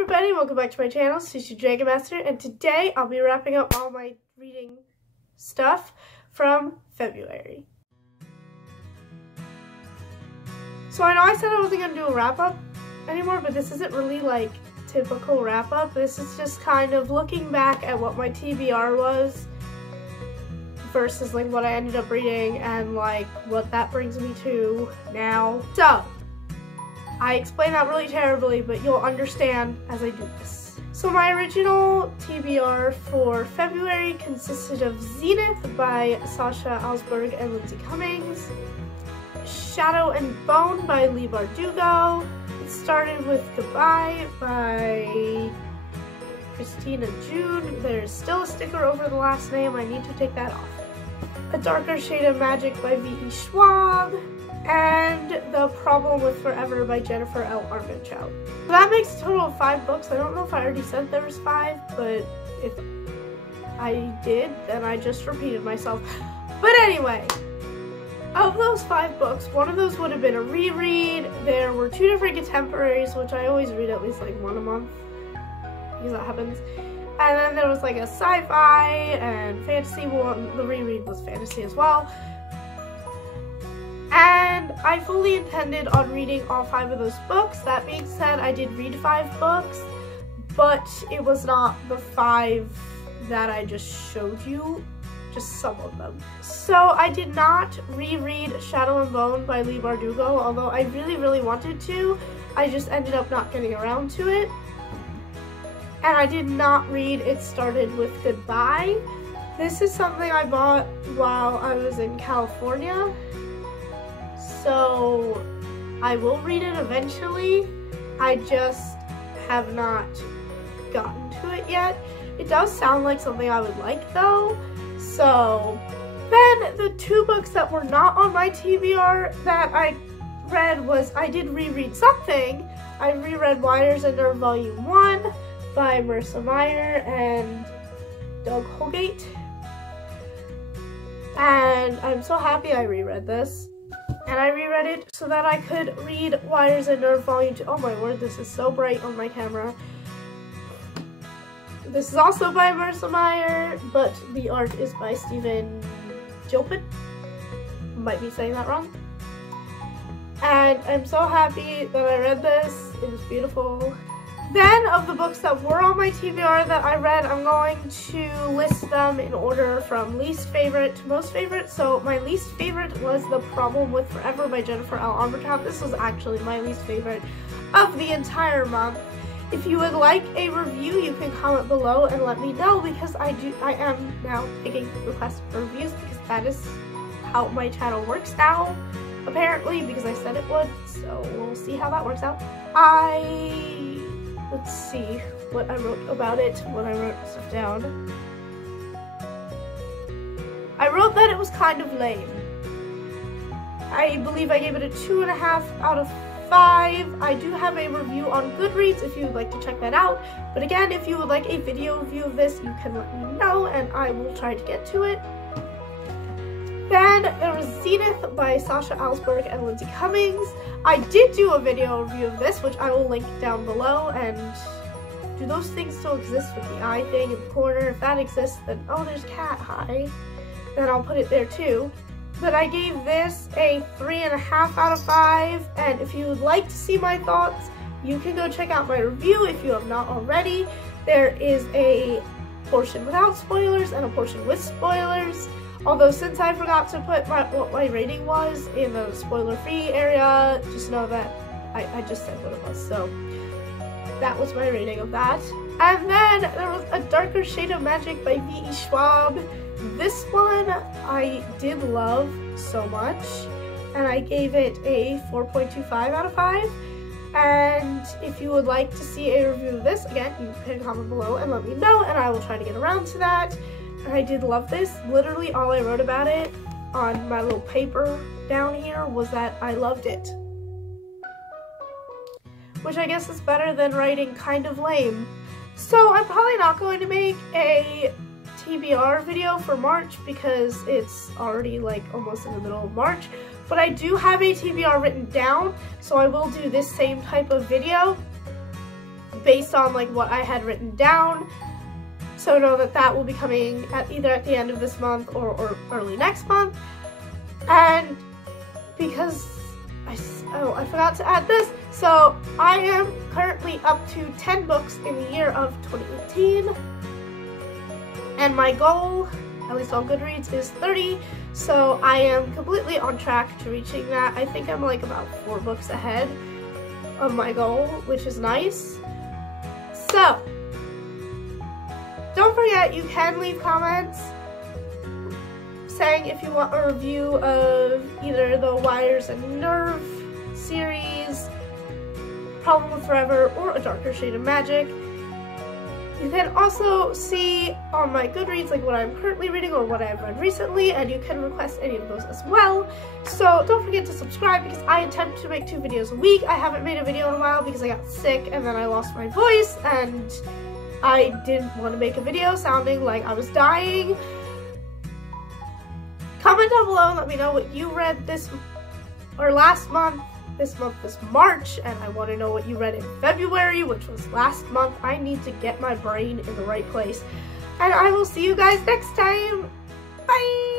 everybody, welcome back to my channel, sushidragonmaster, and today I'll be wrapping up all my reading stuff from February. So I know I said I wasn't going to do a wrap-up anymore, but this isn't really like typical wrap-up. This is just kind of looking back at what my TBR was versus like what I ended up reading and like what that brings me to now. So I explain that really terribly, but you'll understand as I do this. So my original TBR for February consisted of Zenith by Sasha Alsberg and Lindsay Cummings, Shadow and Bone by Leigh Bardugo. It started with Goodbye by Christina June. There's still a sticker over the last name. I need to take that off. A Darker Shade of Magic by V.E. Schwab. And The Problem with Forever by Jennifer L. Armentrout. So that makes a total of 5 books. I don't know if I already said there was 5, but if I did, then I just repeated myself. But anyway, of those 5 books, one of those would have been a reread. There were 2 different contemporaries, which I always read at least like 1 a month, because that happens. And then there was like a sci-fi and fantasy one. The reread was fantasy as well. And I fully intended on reading all 5 of those books. That being said, I did read 5 books, but it was not the 5 that I just showed you, just some of them. So I did not reread Shadow and Bone by Leigh Bardugo, although I really wanted to. I just ended up not getting around to it. And I did not read It Started with Goodbye. This is something I bought while I was in California. So I will read it eventually. I just have not gotten to it yet. It does sound like something I would like though. So then the 2 books that were not on my TBR that I read was, I did reread something. I reread Wires and Nerve Volume 1 by Marissa Meyer and Doug Holgate. And I'm so happy I reread this. And I reread it so that I could read Wires and Nerve Volume 2. Oh my word, this is so bright on my camera. This is also by Marissa Meyer, but the art is by Stephen Gilpin. Might be saying that wrong. And I'm so happy that I read this. It was beautiful. Then, of the books that were on my TBR that I read, I'm going to list them in order from least favorite to most favorite. So my least favorite was The Problem with Forever by Jennifer L. Armentrout. This was actually my least favorite of the entire month. If you would like a review, you can comment below and let me know, because I am now taking requests for reviews, because that is how my channel works now, apparently, because I said it would. So we'll see how that works out. Let's see what I wrote about it when I wrote stuff down. I wrote that it was kind of lame. I believe I gave it a 2.5 out of 5. I do have a review on Goodreads if you would like to check that out. But again, if you would like a video review of this, you can let me know and I will try to get to it. Then there was Zenith by Sasha Alsberg and Lindsay Cummings. I did do a video review of this, which I will link down below. And do those things still exist with the eye thing in the corner? If that exists, then oh, there's cat eye. Then I'll put it there too. But I gave this a 3.5 out of 5. And if you would like to see my thoughts, you can go check out my review if you have not already. There is a portion without spoilers and a portion with spoilers. Although since I forgot to put what my rating was in the spoiler-free area, just know that I just said what it was. So that was my rating of that. And then there was A Darker Shade of Magic by V.E. Schwab. This one I did love so much, and I gave it a 4.25 out of 5. And if you would like to see a review of this, again, you can comment below and let me know, and I will try to get around to that. I did love this. Literally all I wrote about it on my little paper down here was that I loved it. Which I guess is better than writing kind of lame. So I'm probably not going to make a TBR video for March because it's already like almost in the middle of March. But I do have a TBR written down, so I will do this same type of video based on like what I had written down. So know that that will be coming either at the end of this month or early next month. And because I forgot to add this, so I am currently up to 10 books in the year of 2018. And my goal, at least on Goodreads, is 30. So I am completely on track to reaching that. I think I'm like about 4 books ahead of my goal, which is nice. So, don't forget you can leave comments saying if you want a review of either the Wires and Nerve series, Problem of Forever, or A Darker Shade of Magic. You can also see on my Goodreads like what I'm currently reading or what I've read recently, and you can request any of those as well. So don't forget to subscribe because I attempt to make 2 videos a week. I haven't made a video in a while because I got sick and then I lost my voice and I didn't want to make a video sounding like I was dying. Comment down below and let me know what you read this or last month. This month is March, and I want to know what you read in February, which was last month. I need to get my brain in the right place. And I will see you guys next time. Bye!